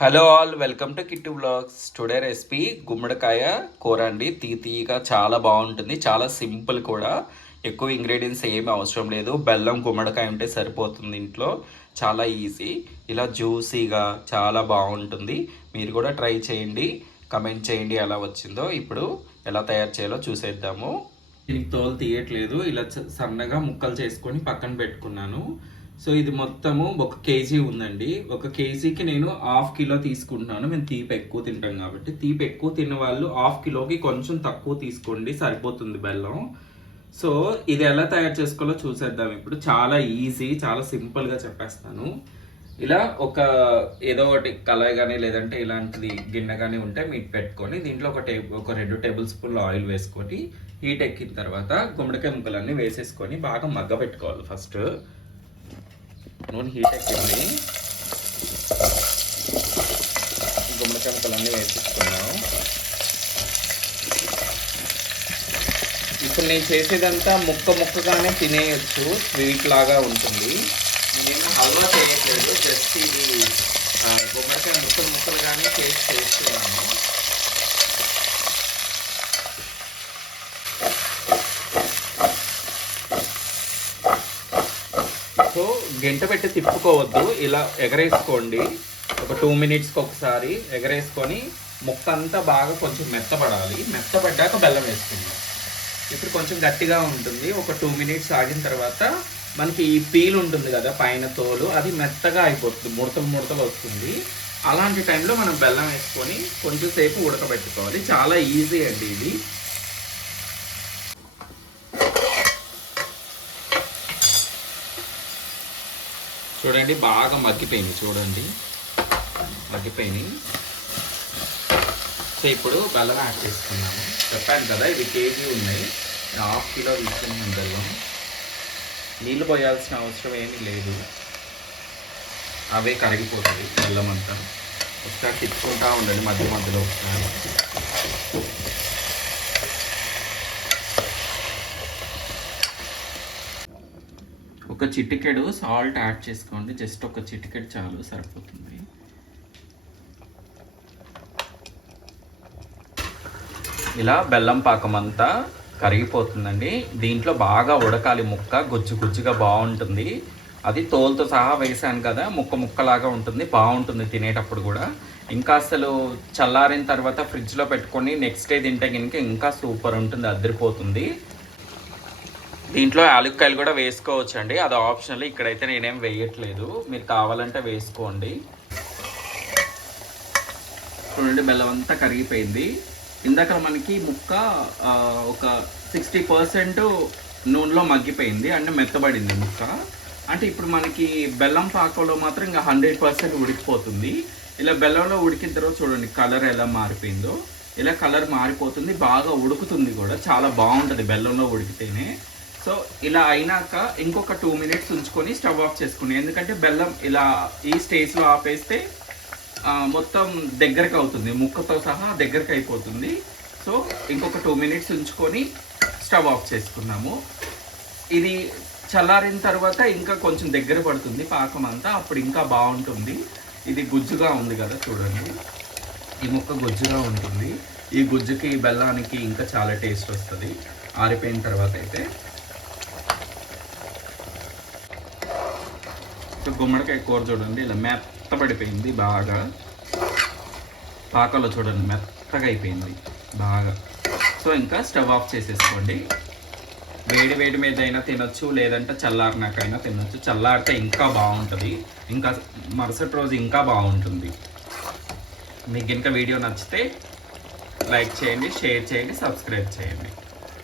Hello all, welcome to Kittu blogs. Today recipe గుమ్మడికాయ కూర అండి. తీయగా చాలా బాగుంటుంది, చాలా సింపుల్ కూడా. ఎక్కువ ఇంగ్రీడియంట్స్ ఏమీ అవసరం లేదు. బెల్లం గుమ్మడికాయ ఉంటే సరిపోతుంది ఇంట్లో. చాలా ఈజీ, ఇలా జ్యూసీగా చాలా బాగుంటుంది. మీరు కూడా ట్రై చేయండి, కమెంట్ చేయండి ఎలా వచ్చిందో. ఇప్పుడు ఎలా తయారు చేయాలో చూసేద్దాము. దీనికి తోలు తీయట్లేదు, ఇలా సన్నగా ముక్కలు చేసుకొని పక్కన పెట్టుకున్నాను. సో ఇది మొత్తము 1 కేజీ ఉందండి. 1 కేజీకి నేను 1/2 కిలో తీసుకుంటున్నాను. మేము తీపి ఎక్కువ తింటాం కాబట్టి. తీపి ఎక్కువ తిన్న వాళ్ళు 1/2 కిలోకి కొంచెం తక్కువ తీసుకోండి, సరిపోతుంది బెల్లం. సో ఇది ఎలా తయారు చేసుకోవాలో చూసేద్దాం ఇప్పుడు. చాలా ఈజీ, చాలా సింపుల్గా చెప్పేస్తాను. ఇలా ఏదో ఒకటి కళాయి కానీ లేదంటే ఇలాంటిది గిన్నె కానీ ఉంటే మీకు పెట్టుకొని దీంట్లో ఒక 2 టేబుల్ స్పూన్లు ఆయిల్ వేసుకొని హీట్ ఎక్కిన తర్వాత గుమ్మడికాయ ముక్కలన్నీ వేసేసుకొని బాగా మగ్గ పెట్టుకోవాలి. ఫస్ట్ నూనె హీట్ ఎక్కింది, గుమ్మడికాయ ముక్కలన్నీ వేసేసుకున్నాం. ఇప్పుడు నేను చేసేదంతా ముక్కగానే తినేయచ్చు, స్వీట్ లాగా ఉంటుంది. నేనేమో హల్వా చేయట్లేదు, జస్ట్ ఇది గుమ్మడికాయ ముక్కలుగానే చేస్తున్నాను. సో గంట పెట్టి తిప్పుకోవద్దు, ఇలా ఎగరేసుకోండి. ఒక 2 మినిట్స్కి ఒకసారి ఎగరేసుకొని ముక్క అంతా బాగా కొంచెం మెత్తపడాలి. మెత్తపడ్డాక బెల్లం వేసుకుందాం. ఇప్పుడు కొంచెం గట్టిగా ఉంటుంది. ఒక 2 మినిట్స్ ఆగిన తర్వాత మనకి ఈ పీల్ ఉంటుంది కదా పైన తోలు, అది మెత్తగా అయిపోతుంది, ముడతలు వస్తుంది. అలాంటి టైంలో మనం బెల్లం వేసుకొని కొంచెం సేపు ఉడకబెట్టుకోవాలి. చాలా ఈజీ అండి ఇది. చూడండి బాగా మగ్గిపోయింది, చూడండి మగ్గిపోయినాయి. సో ఇప్పుడు బెల్లం యాడ్ చేసుకున్నాము. చెప్పాను కదా ఇది కేజీ ఉన్నాయి, 1/2 కిలో తీసుకున్నాం బెల్లం. నీళ్ళు పోయాల్సిన అవసరం ఏమీ లేదు, అవే కరిగిపోతుంది బెల్లం అంతా. ఒకసారి తిప్పుకుంటా ఉండండి మధ్యలో ఒకసారి. ఒక చిటికెడు సాల్ట్ యాడ్ చేసుకోండి, జస్ట్ ఒక చిటికెడు చాలు, సరిపోతుంది. ఇలా బెల్లం పాకం అంతా కరిగిపోతుందండి. దీంట్లో బాగా ఉడకాలి ముక్క, గుజ్జుగా బాగుంటుంది. అది తోలుతో సహా వేసాను కదా, ముక్కలాగా ఉంటుంది, బాగుంటుంది తినేటప్పుడు కూడా. ఇంకా అసలు చల్లారిన తర్వాత ఫ్రిడ్జ్లో పెట్టుకొని నెక్స్ట్ డే తింటే కనుక ఇంకా సూపర్ ఉంటుంది, అదిరిపోతుంది. దీంట్లో యాలక్కాయలు కూడా వేసుకోవచ్చు అండి, అది ఆప్షనల్. ఇక్కడైతే నేనేం వేయట్లేదు, మీరు కావాలంటే వేసుకోండి. చూడండి బెల్లం అంతా కరిగిపోయింది. ఇందాక మనకి ముక్క ఒక 60% నూనెలో మగ్గిపోయింది, అంటే మెత్తబడింది ముక్క. అంటే ఇప్పుడు మనకి బెల్లం పాకంలో మాత్రం ఇంకా 100% ఉడికిపోతుంది. ఇలా బెల్లంలో ఉడికిన తర్వాత చూడండి కలర్ ఎలా మారిపోయిందో. ఇలా కలర్ మారిపోతుంది, బాగా ఉడుకుతుంది కూడా, చాలా బాగుంటుంది బెల్లంలో ఉడికితేనే. సో ఇలా అయినాక ఇంకొక 2 మినిట్స్ ఉంచుకొని స్టవ్ ఆఫ్ చేసుకుని, ఎందుకంటే బెల్లం ఇలా ఈ స్టేజ్లో ఆపేస్తే మొత్తం దగ్గరకు అవుతుంది, ముక్కతో సహా దగ్గరకు అయిపోతుంది. సో ఇంకొక 2 మినిట్స్ ఉంచుకొని స్టవ్ ఆఫ్ చేసుకున్నాము. ఇది చల్లారిన తర్వాత ఇంకా కొంచెం దగ్గర పడుతుంది పాకం అంతా, అప్పుడు ఇంకా బాగుంటుంది. ఇది గుజ్జుగా ఉంది కదా చూడండి, ఈ ముక్క గుజ్జుగా ఉంటుంది. ఈ గుజ్జుకి బెల్లానికి ఇంకా చాలా టేస్ట్ వస్తుంది ఆరిపోయిన తర్వాత అయితే. గుమ్మడికాయ కూర చూడండి ఇలా మెత్తబడిపోయింది బాగా, పాకలో చూడండి మెత్తగా అయిపోయింది బాగా. సో ఇంకా స్టవ్ ఆఫ్ చేసేసుకోండి. వేడి మీద అయినా తినొచ్చు, లేదంటే చల్లారినాకైనా తినొచ్చు. చల్లారితే ఇంకా బాగుంటుంది, ఇంకా మరుసటి రోజు ఇంకా బాగుంటుంది. మీకు ఇంకా వీడియో నచ్చితే లైక్ చేయండి, షేర్ చేయండి, సబ్స్క్రైబ్ చేయండి.